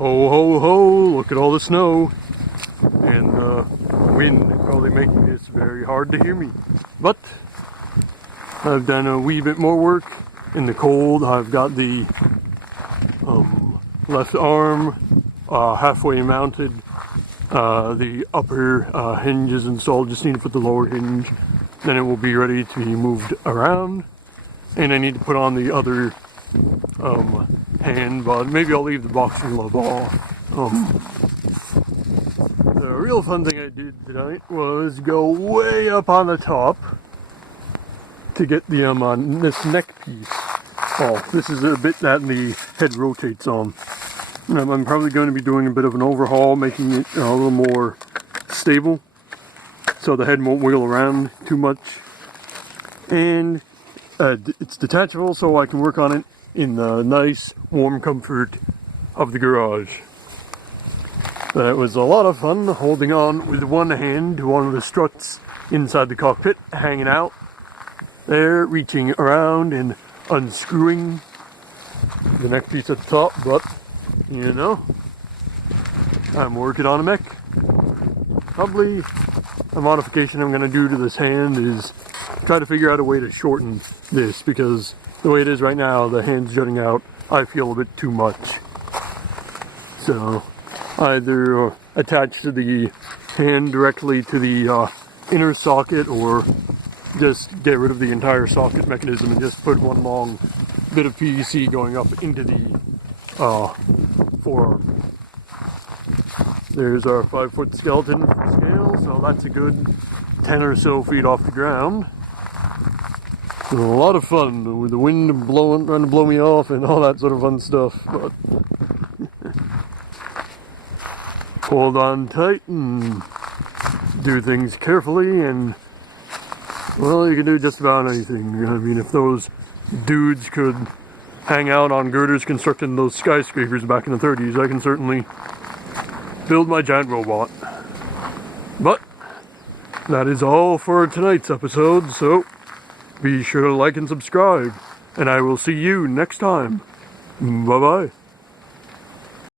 Ho ho ho, look at all the snow and wind probably making this very hard to hear me. But I've done a wee bit more work in the cold. I've got the left arm halfway mounted. The upper hinge is installed, just need to put the lower hinge. Then it will be ready to be moved around. And I need to put on the other hand, but maybe I'll leave the boxing glove off. The real fun thing I did tonight was go way up on the top to get the on this neck piece. Oh, this is a bit that the head rotates on. I'm probably going to be doing a bit of an overhaul, making it a little more stable so the head won't wiggle around too much. And it's detachable, so I can work on it in the nice warm comfort of the garage. But it was a lot of fun holding on with one hand to one of the struts inside the cockpit, hanging out there, reaching around and unscrewing the neck piece at the top. But you know, I'm working on a mech. Probably a modification I'm going to do to this hand is try to figure out a way to shorten this, because the way it is right now, the hand's jutting out, I feel a bit too much. So either attach to the hand directly to the inner socket, or just get rid of the entire socket mechanism and just put one long bit of PVC going up into the forearm. There's our 5-foot skeleton scale, so that's a good 10 or so feet off the ground. So a lot of fun with the wind blowing, trying to blow me off and all that sort of fun stuff. But hold on tight and do things carefully, and well, you can do just about anything. I mean, if those dudes could hang out on girders constructing those skyscrapers back in the 30s, I can certainly build my giant robot. But that is all for tonight's episode, so be sure to like and subscribe, and I will see you next time. Bye bye.